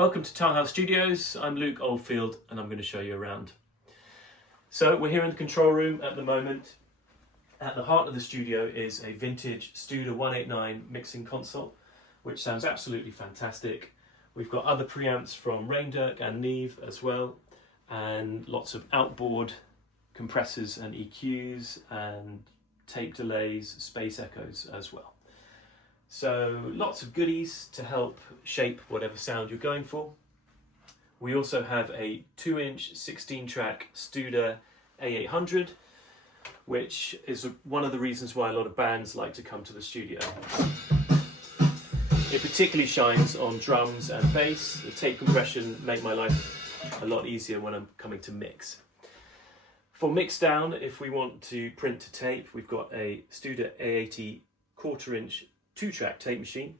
Welcome to Tilehouse Studios. I'm Luke Oldfield and I'm going to show you around. So we're here in the control room at the moment. At the heart of the studio is a vintage Studer A800 mixing console, which sounds absolutely fantastic. We've got other preamps from Raindirk and Neve as well, and lots of outboard compressors and EQs and tape delays, space echoes as well. So lots of goodies to help shape whatever sound you're going for. We also have a 2-inch 16-track Studer A800, which is one of the reasons why a lot of bands like to come to the studio. It particularly shines on drums and bass. The tape compression make my life a lot easier when I'm coming to mix. For mix down, if we want to print to tape, we've got a Studer A80 1/4-inch 2-track tape machine.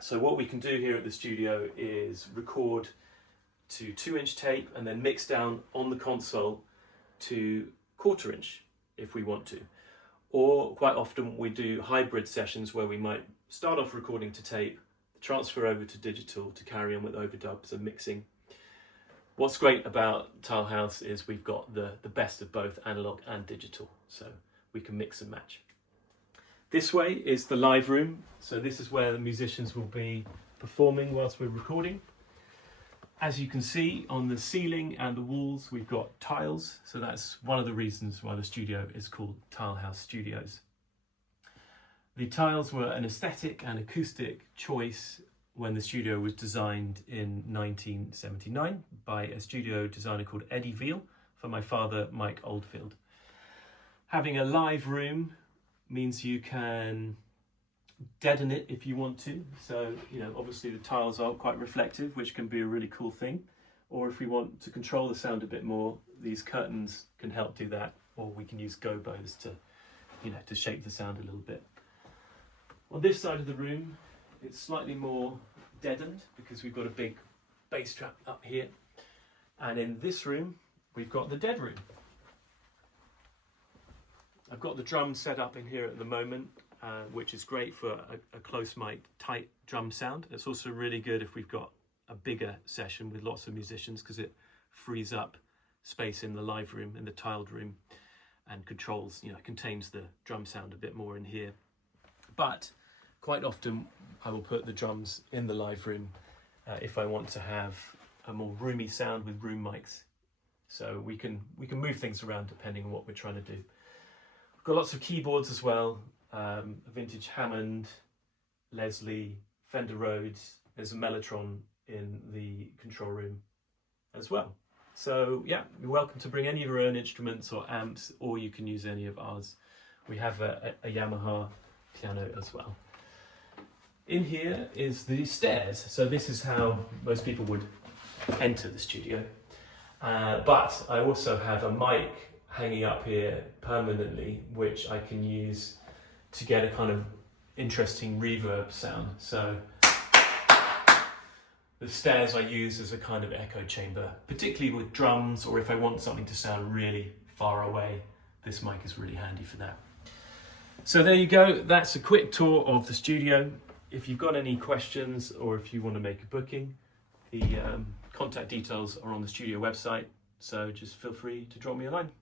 So what we can do here at the studio is record to 2-inch tape and then mix down on the console to 1/4-inch if we want to. Or quite often we do hybrid sessions where we might start off recording to tape, transfer over to digital to carry on with overdubs and mixing. What's great about Tilehouse is we've got the best of both analog and digital, so we can mix and match. This way is the live room, so this is where the musicians will be performing whilst we're recording. As you can see on the ceiling and the walls we've got tiles, so that's one of the reasons why the studio is called Tilehouse Studios. The tiles were an aesthetic and acoustic choice when the studio was designed in 1979 by a studio designer called Eddie Veal for my father Mike Oldfield. Having a live room means you can deaden it if you want to. So, obviously the tiles are quite reflective, which can be a really cool thing. Or if we want to control the sound a bit more, these curtains can help do that. Or we can use gobos to shape the sound a little bit. On this side of the room, it's slightly more deadened because we've got a big bass trap up here. And in this room, we've got the dead room. I've got the drums set up in here at the moment, which is great for a close mic, tight drum sound. It's also really good if we've got a bigger session with lots of musicians because it frees up space in the live room, in the tiled room, and contains the drum sound a bit more in here. But quite often I will put the drums in the live room if I want to have a more roomy sound with room mics. So we can move things around depending on what we're trying to do. Got lots of keyboards as well, a vintage Hammond, Leslie, Fender Rhodes. There's a Mellotron in the control room as well. So yeah, you're welcome to bring any of your own instruments or amps, or you can use any of ours. We have a Yamaha piano as well. In here is the stairs. So this is how most people would enter the studio. But I also have a mic hanging up here permanently, which I can use to get a kind of interesting reverb sound. So the stairs I use as a kind of echo chamber, particularly with drums, or if I want something to sound really far away, this mic is really handy for that. So there you go, that's a quick tour of the studio. If you've got any questions or if you want to make a booking, the contact details are on the studio website, so just feel free to drop me a line.